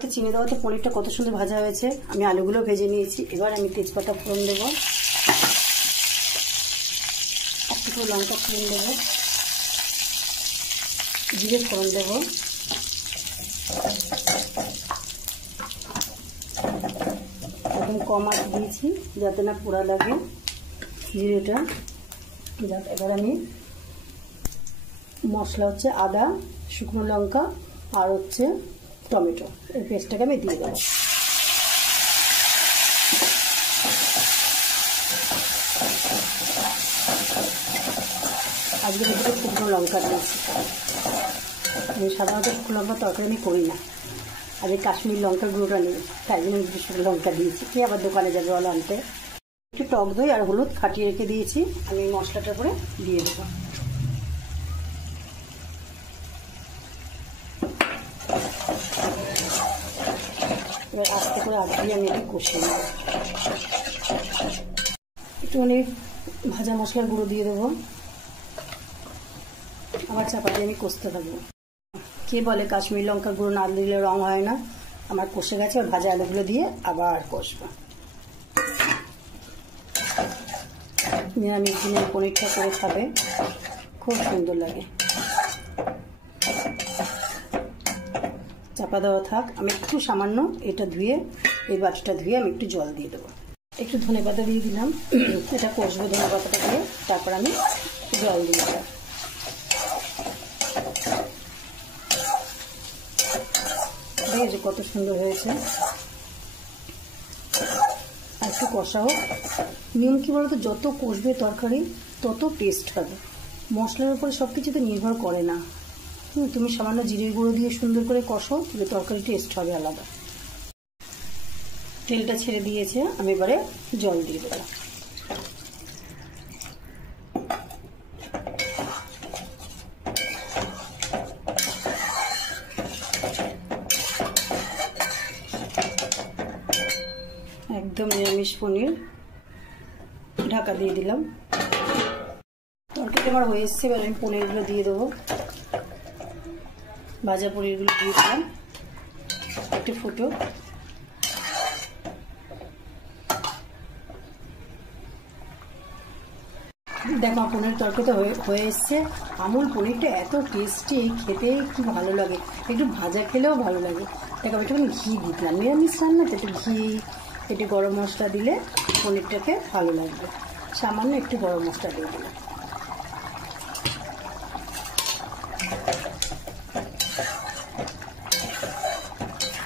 চিনি দেওয়াতে পনিরটা কত সুন্দর ভাজা হয়েছে। আমি আলুগুলো ভেজে নিয়েছি। এবার আমি তেজপাতা ফোড়ন দেবো, একটু লঙ্কা ফোড়ন দেবো, জিরে ফোড়ন দেবো, একদম কম আঁচ দিয়েছি যাতে না পোড়া লাগে জিরেটা। এবার আমি মশলা হচ্ছে আদা, শুকনো লঙ্কা আর হচ্ছে টমেটো, এই পেস্টটাকে আমি দিয়ে দেবো। আজকে ভিতরে শুকনো লঙ্কা দিয়েছি। আমি সাধারণত শুকনো লঙ্কা তরকারি আমি করি না, আর এই কাশ্মীর লঙ্কার গুঁড়োটা নেই, তাই জন্য শুকনো লঙ্কা দিয়েছি। কে আবার দোকানে যাবে বলো আনতে। একটু টক দই আর হলুদ ফাটিয়ে রেখে দিয়েছি, আমি মশলাটা করে দিয়ে দেবো। এবার আস্তে করে আগ দিয়ে আমি একটু কষিয়ে নেব। একটুখানি ভাজা মশলার গুঁড়ো দিয়ে দেবো, আবার চাপা দিয়ে আমি কষতে থাকবো। কে বলে কাশ্মীর লঙ্কা গুঁড়ো না দিলে রং হয় না। আমার কষে গেছে, আর ভাজা আলুগুলো দিয়ে আবার কষবো। নিরামিষ দিনের পনিরটা করে খাবে, খুব সুন্দর লাগে। চাপা দেওয়া থাক, আমি একটু সামান্য এটা ধুয়ে, এই বাটিটা ধুয়ে আমি একটু জল দিয়ে দেবো। একটু ধনে পাতা দিয়ে দিলাম, এটা কষবো ধনে পাতাটা দিয়ে, তারপর আমি জল দিয়ে দেবো। দেখেছি কত সুন্দর হয়েছে। আর একটু কষা হোক। নিয়ম কি বলতো, যত কষবে তরকারি তত টেস্ট হবে। মশলার উপরে সব কিছু তো নির্ভর করে না। তুমি সামান্য জিরে গুঁড়ো দিয়ে সুন্দর করে কষো, তাহলে তরকারি টেস্ট হবে আলাদা। তেলটা ছেড়ে দিয়েছে, আমি এবারে জল দিয়ে দেবো। একদম নিরামিষ পনির, ঢাকা দিয়ে দিলাম। তরকারিটা আমার হয়ে এসছে, এবার আমি পনিরগুলো দিয়ে দেবো। ভাজা পনিরগুলো দিয়ে দিলাম, একটু ফুটো। দেখো পনির তরকারিটা হয়ে এসছে। আমুল পনিরটা এত টেস্টি, খেতে কি ভালো লাগে। একটু ভাজা খেলেও ভালো লাগে। দেখো একটুখানি ঘি দিলাম, নিরামিষ রান্না তো একটু ঘি, একটু গরম মশলা দিলে পনিরটাকে ভালো লাগবে। সামান্য একটু গরম মশলা দিয়ে দিলাম।